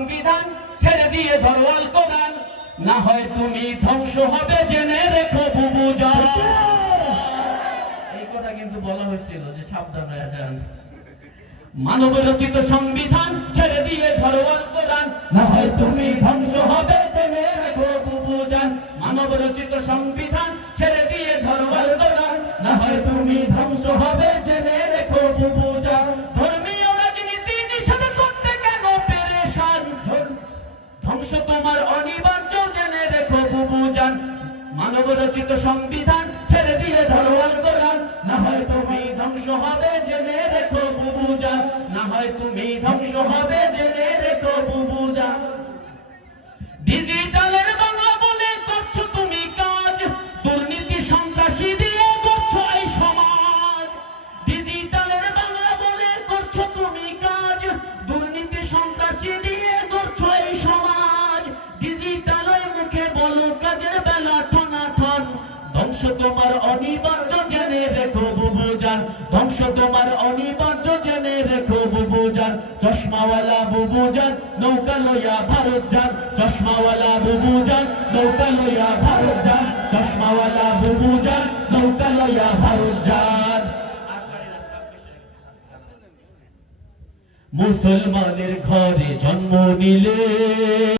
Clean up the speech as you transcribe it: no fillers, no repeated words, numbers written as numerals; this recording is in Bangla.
সংবিধান ছেড়ে দিয়ে ধরো আল কোরআন, না হয় তুমি ধ্বংস হবে জেনে রেখো বুবুজান। এই কথা কিন্তু বলা হয়েছিল যে সাবধান হয়ে যান। মানব রচিত সংবিধান ছেড়ে দিয়ে ধরো আল কোরআন, না হয় তুমি ধ্বংস হবে জেনে রেখো বুবুজান। মানব রচিত সংবিধান ছেড়ে দিয়ে ধরো আল কোরআন, না হয় তুমি ধ্বংস হবে জেনে রেখো বুবুজান। ধর্মীয় রাজনীতি নিষেধ করতে কেন পেরেশান, ধ্বংস তোমার অনিবার্য জেনে রেখো বুবুজান। মানব রচিত সংবিধান ছেড়ে দিয়ে ধরো আল কোরআন, না হয় তুমি ধ্বংস হবে জেনে রেখো বুবুজান, না হয় তুমি ধ্বংস হবে জেনে রেখো বুবুজান। ডিজিটালের বাংলা বলে করছো তুমি কাজ, দুর্নীতি সন্ত্রাসী দিয়ে করছো এই সমাজ। ডিজিটালের বাংলা বলে করছো তুমি কাজ, দুর্নীতি সন্ত্রাসী দিয়ে করছো এই সমাজ। ডিজিটালের মুখে বলো কাজের বেলা ঠনাঠন, ধ্বংস তোমার অনিবার্য জেনে রেখো বুবুজান, ধ্বংস তোমার অনিবার্য জেনে রেখো বুবুজান। চশমাওয়ালা বুবুজান নৌকা লইয়া ভারত যান, চশমাওয়ালা বুবুজান নৌকা লইয়া ভারত যান, চশমাওয়ালা বুবুজান নৌকা লইয়া ভারত যান। মুসলমানের ঘরে জন্ম নিলে